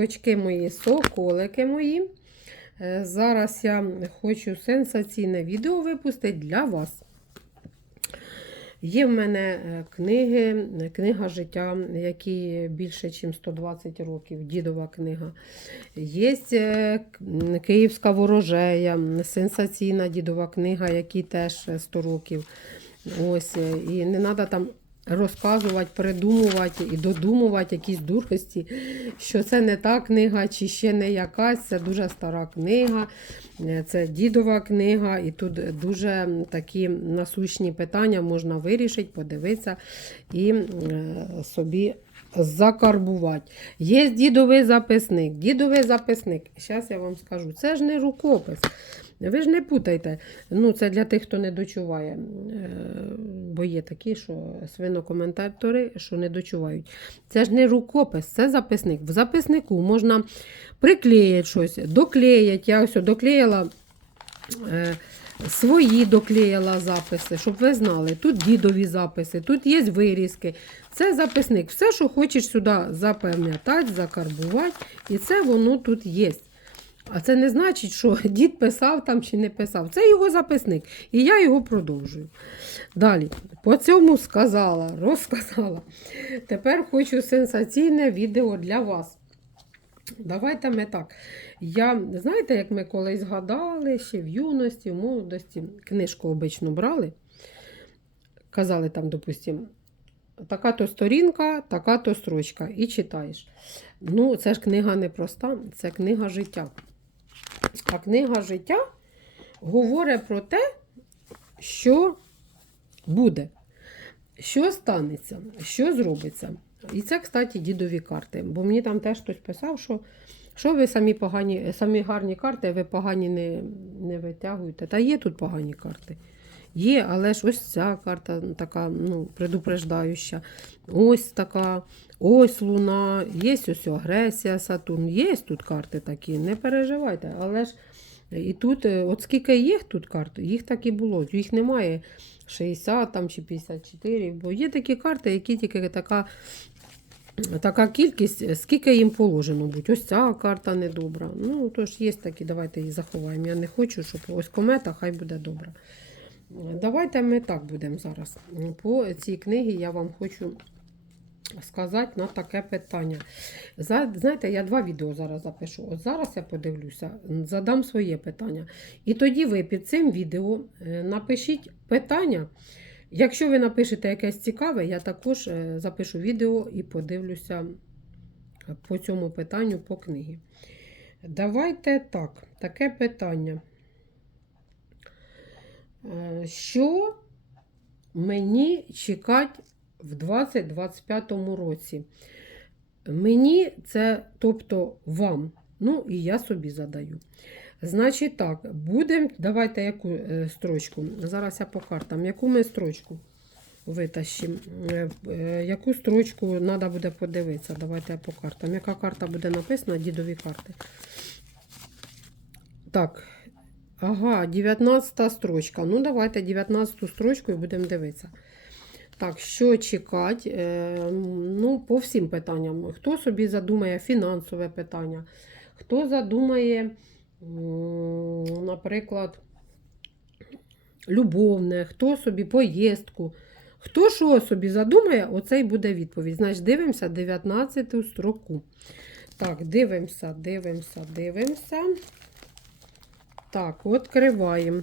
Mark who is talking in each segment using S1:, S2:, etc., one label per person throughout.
S1: Очки мої, соколики мої. Е, Зараз я хочу сенсаційне відео випустити для вас. Є в мене е, книги, книга життя, які більше, ніж 120 років, дідова книга. Є е, Київська ворожея, сенсаційна дідова книга, якій теж е, 100 років. Ось, і не треба там розказувати, придумувати і додумувати якісь дурості, що це не та книга, чи ще не якась. Це дуже стара книга, е, це дідова книга, і тут дуже такі насущні питання можна вирішити, подивитися і е, собі закарбувати. Є дідовий записник. Дідовий записник. Зараз я вам скажу, це ж не рукопис. Ви ж не путайте. Ну, це для тих, хто не дочуває. Е, Бо є такі, що свинокоментатори, що не дочувають. Це ж не рукопис, це записник. В записнику можна приклеїти щось, доклеїти. Я ось доклеїла. Свої доклеїла записи, щоб ви знали. Тут дідові записи, тут є вирізки. Це записник. Все, що хочеш сюди запам'ятати, закарбувати, і це воно тут є. А це не значить, що дід писав там чи не писав. Це його записник. І я його продовжую. Далі, по цьому сказала, розказала. Тепер хочу сенсаційне відео для вас. Давайте ми так. Я, знаєте, як ми колись згадали ще в юності, в молодості, книжку обично брали. Казали там, допустимо, така-то сторінка, така-то строчка, і читаєш. Ну, це ж книга не проста, це книга життя. А книга життя говорить про те, що буде, що станеться, що зробиться. І це, кстати, дідові карти. Бо мені там теж хтось писав, що, що ви самі погані, самі гарні карти, ви погані не, не витягуєте. Та є тут погані карти. Є, але ж ось ця карта така ну, предупреждаюча. Ось така, ось луна, є ось агресія, Сатурн. Є тут карти такі, не переживайте. Але ж і тут, е, от скільки є тут карт, їх так і було. Їх немає 60 там, чи 54, бо є такі карти, які тільки така. Така кількість, скільки їм положено бути. Ось ця карта недобра. Ну, тож є такі, давайте її заховаємо. Я не хочу, щоб ось комета, хай буде добра. Давайте ми так будемо зараз. По цій книгі я вам хочу сказати на таке питання. За- Знаєте, я два відео зараз запишу. От зараз я подивлюся, задам своє питання. І тоді ви під цим відео е, напишіть питання. Якщо ви напишете якесь цікаве, я також е, запишу відео і подивлюся по цьому питанню по книгі. Давайте так, таке питання. Е, Що мені чекати в 2025 році? Мені це, тобто вам, ну і я собі задаю. Значить так, будемо, давайте яку е, строчку. Зараз я по картам. Яку ми строчку витащимо? Е, е, Яку строчку треба буде подивитися? Давайте я по картам. Яка карта буде написана? Дідові карти. Так. Ага, 19 строчка. Ну, давайте 19 строчку і будемо дивитися. Так, що чекати? Ну, по всім питанням. Хто собі задумає фінансове питання, хто задумає, наприклад, любовне, хто собі поїздку. Хто що собі задумає, оце й буде відповідь. Значить, дивимося 19 строку. Так, дивимося, дивимося, дивимося. Так, відкриваємо.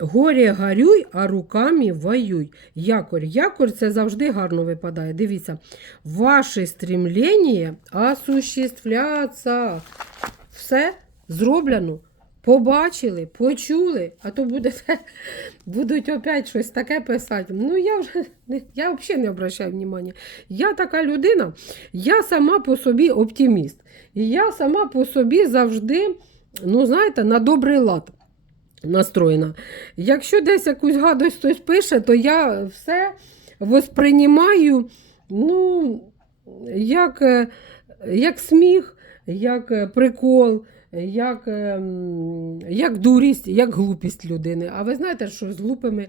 S1: Горі горюй, а руками воюй. Якорь. Якорь це завжди гарно випадає. Дивіться. Ваші стремлення осуществляться. Все зроблено. Побачили, почули, а то буде, будуть опять щось таке писати. Ну, я вже я взагалі не обращаю внимання. Я така людина, я сама по собі оптиміст. І я сама по собі завжди, ну, знаєте, на добрий лад настроєна. Якщо десь якусь гадость хтось пише, то я все восприймаю ну, як, е, як сміх, як е, прикол, як, е, як дурість, як глупість людини. А ви знаєте, що з глупими